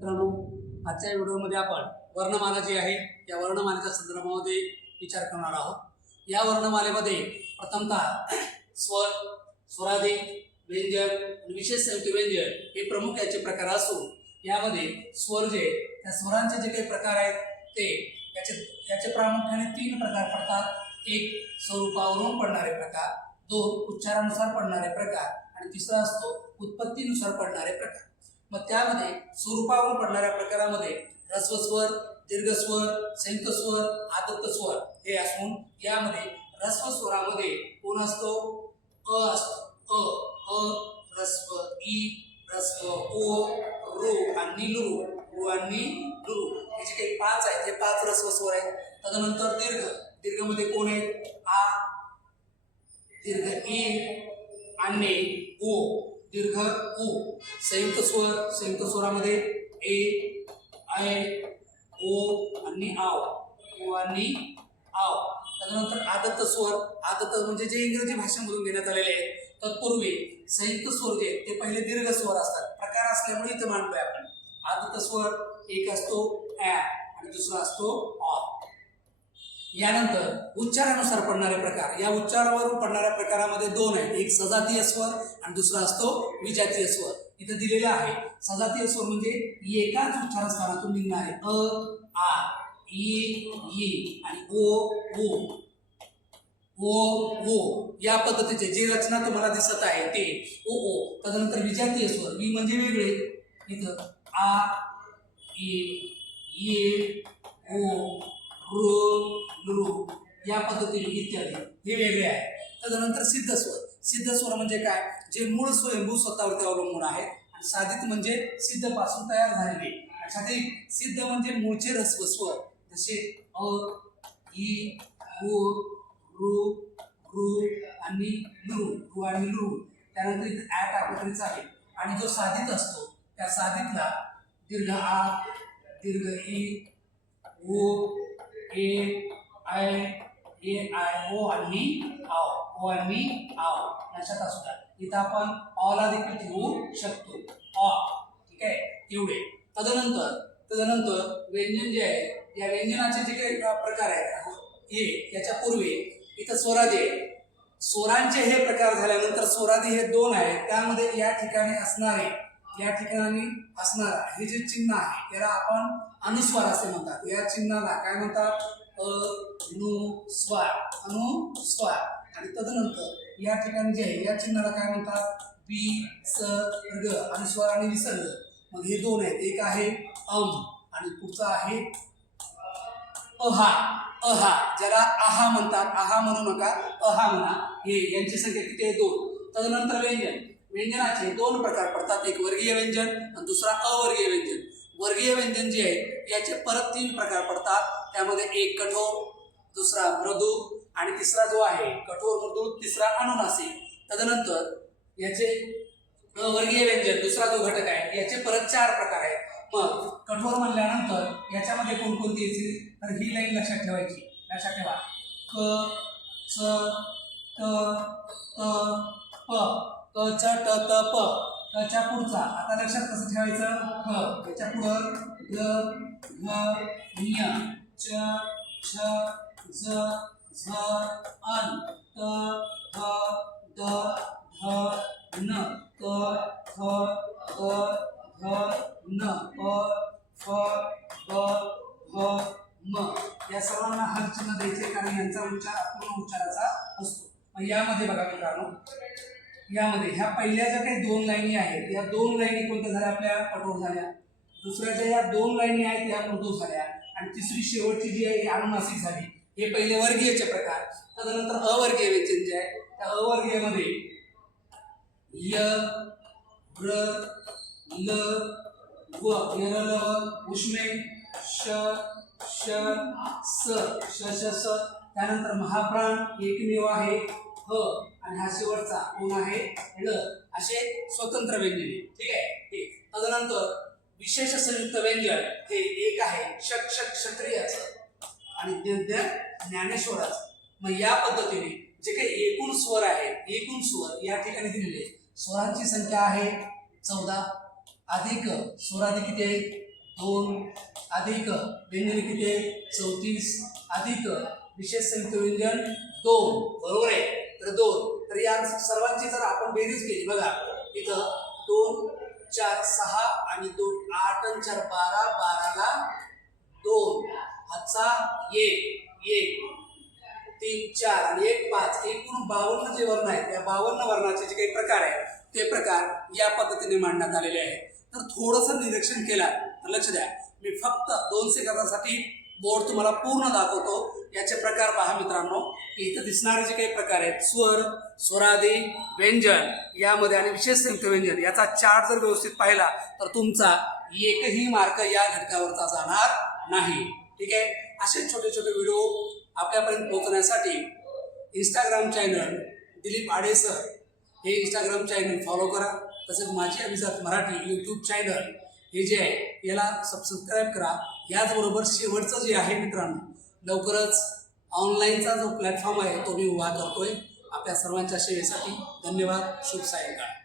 मित्रांनो आजच्या व्हिडिओमध्ये आपण वर्णमाला जी आहे या वर्णमालेच्या संदर्भामध्ये विचार करणार आहोत. या वर्णमालेमध्ये प्रथमतः स्वर स्वराधिक व्यंजन आणि विशेष संयुक्त व्यंजन हे प्रमुख याचे प्रकार असून यामध्ये स्वर जे त्या स्वरांचे जे काही प्रकार आहेत ते याचे याचे प्रामुख्याने तीन प्रकार पडतात. एक स्वरूपावरून पडणारे प्रकार. दोन उच्चारानुसार पडणारे प्रकार. आणि तिसरा असतो उत्पत्तीनुसार पडणारे प्रकार. मग त्यामध्ये स्वरूपावरून पडणाऱ्या प्रकारामध्ये ह्रस्व स्वर दीर्घ स्वर संयुक्त स्वर आदत्त स्वर हे असून यामध्ये ह्रस्व स्वरामध्ये कोण असतो? अ असतो. अ अ ह्रस्व ई ह्रस्व ओ रो आणि लुरू रू आणि लुरू हे जे काही पाच आहेत ते पाच ह्रस्व स्वर आहेत. त्यानंतर दीर्घ. दीर्घमध्ये कोण आहेत? आ दीर्घ ई आणि ओ. दीर्घ उ. संयुक्त स्वर संयुक्त स्वरामध्ये ए आय ओ आणि आव. ओ आणि आव. त्यानंतर आदत्त स्वर. आदत्त म्हणजे जे इंग्रजी भाषेमधून घेण्यात आलेले आहेत. तत्पूर्वी संयुक्त स्वर जे ते पहिले दीर्घ स्वर असतात. प्रकार असल्यामुळे इथं मांडतोय आपण. आदत्त स्वर एक असतो ॲ आणि दुसरा असतो ऑ यानंतर उच्चारानुसार पडणारे प्रकार. या उच्चारावरून पडणाऱ्या प्रकारामध्ये दोन आहेत. एक सजातीय स्वर आणि दुसरा असतो विजातीय स्वर. इथं दिलेलं आहे. सजातीय स्वर म्हणजे एकाच उच्चार स्थानातून निघणारे. अ आ ई ई आणि ओ ओ. ओ ओ. या पद्धतीचे जे रचना तुम्हाला दिसत आहे ते ओ ओ. तदनंतर विजातीय स्वर. वी म्हणजे वेगळे. इथं आ ए ओ. रू लुरू या पद्धतीने इत्यादी. हे वेगळे आहे. तदनंतर सिद्ध स्वर सिद्ध स्वर म्हणजे काय? जे मूळ स्वयंभू स्वतःवरती अवलंबून आहे आणि साधित म्हणजे सिद्धपासून तयार झालेले. ते सिद्ध म्हणजे मूळचे रस्व स्वर जसे अ ई उ ऋ आणि नृ रू आणि नृ त्यानंतर इथे ॲट टाकलं तरी चालेल आणि जो साधित असतो त्या साधितला दीर्घ आ दीर्घ ई ओ ए आय ए आय ओ आणि आव ओ आणि आव लक्षात असू द्या. इथं आपण ऑला देखील ठेवू शकतो. ऑ ठीक आहे? एवढे तदनंतर तदनंतर व्यंजन जे आहे या व्यंजनाचे जे काही प्रकार आहेत हे याच्या पूर्वी इथं स्वराजे स्वरांचे हे प्रकार झाल्यानंतर स्वरादी हे दोन आहेत. त्यामध्ये या ठिकाणी असणारे या ठिकाणी असणार हे जे चिन्ह आहे याला आपण अनुस्वार असे म्हणतात. या चिन्हाला काय म्हणतात? अनुस्वार. अनुस्वार. आणि तदनंतर या ठिकाणी जे आहे या चिन्हाला काय म्हणतात? विसर्ग. अनुस्वार आणि विसर्ग. मग हे दोन आहेत. एक आहे अम आणि पुढचा आहे अहा. अहा ज्याला आहा म्हणतात. आहा म्हणू नका. अहा म्हणा. हे यांची संख्या किती आहे? दोन. तदनंतर व्यंजन. व्यंजनाचे दोन प्रकार पडतात. एक वर्गीय व्यंजन आणि दुसरा अवर्गीय व्यंजन. वर्गीय व्यंजन जे आहे याचे परत तीन प्रकार पडतात. त्यामध्ये एक कठोर दुसरा मृदू आणि तिसरा जो आहे कठोर मृदू तिसरा अनुनासिक तदनंतर याचे अवर्गीय व्यंजन दुसरा जो घटक आहे याचे परत चार प्रकार आहेत. मग कठोर म्हणल्यानंतर याच्यामध्ये कोणकोणती येतील? तर ही लाईन लक्षात ठेवायची. लक्षात ठेवा. क च क त प. अ च ट त प. च्या पुढचा. आता लक्षात कसं ठेवायचं? ख. याच्या पुढं ग घ ञ. च छ ज झ अन. त थ द ध न. त थ क ध न. प फ ब भ म. या सर्वांना हर चिन्ह द्यायचे कारण यांचा उच्चार अपूर्ण उच्चाराचा असतो. यामध्ये बघा मित्रांनो. यामध्ये ह्या पहिल्या ज्या काही दोन लाईनी आहेत या दोन लाईनी कोणत्या झाल्या? आपल्या कठोर झाल्या. दुसऱ्या ज्या या दोन लाईनी आहेत या मृदू झाल्या. आणि तिसरी शेवटची जी आहे ही अनुनासिक झाली. हे पहिले वर्गीयचे प्रकार. तदनंतर अवर्गीय व्यंजन जे आहे. त्या अवर्गीयमध्ये य र ल व यरल उष्मे श श स श श स. त्यानंतर महाप्राण एकमेव आहे. ह आणि हा शेवटचा कोण आहे ळ असे स्वतंत्र व्यंजने. ठीक आहे? हे तदनंतर विशेष संयुक्त व्यंजन हे एक आहे शक शक क्षत्रियाचं. आणि ज्ञ ज्ञानेश्वराचं. मग या पद्धतीने जे काही एकूण स्वर आहे एकूण स्वर या ठिकाणी दिलेले स्वरांची संख्या आहे चौदा. अधिक स्वराधी किती आहे? दोन. अधिक व्यंजन किती आहे? चौतीस. अधिक विशेष संयुक्त व्यंजन दोन. बरोबर आहे? तर दोन. तर या सर्वांची जर आपण बेरीज केली बघा इथं दोन चार सहा आणि दोन आठ आणि चार बारा बाराला दोन हातचा एक एक तीन चार आणि एक पाच एकूण बावन्न जे वर्ण आहेत त्या बावन्न वर्णाचे जे काही प्रकार आहेत ते प्रकार या पद्धतीने मांडण्यात आलेले आहेत. तर थोडंसं निरीक्षण केलं तर लक्ष द्या. मी फक्त दोन सेकंदासाठी बोर्ड तुम्हाला पूर्ण दाखवतो. याचे प्रकार पहा मित्रांनो. की इथं दिसणारे जे काही प्रकार आहेत स्वर स्वरादी व्यंजन यामध्ये आणि विशेष संयुक्त व्यंजन याचा चार्ट जर व्यवस्थित पाहिला तर तुमचा एकही मार्क या घटकावरचा जाणार नाही. ठीक आहे? असे छोटे छोटे व्हिडिओ आपल्यापर्यंत पोहोचण्यासाठी इंस्टाग्राम चॅनल दिलीप आडेसर हे इंस्टाग्राम चॅनल फॉलो करा. तसेच माझी अभिजात मराठी यूट्यूब चॅनल हे जे आहे याला सबस्क्राईब करा. याचबरोबर शेवटचं जे आहे मित्रांनो लवकरच ऑनलाईनचा जो प्लॅटफॉर्म आहे तो मी उभा करतोय. आपल्या सर्वांच्या सेवेसाठी धन्यवाद. शुभ सायंकाळ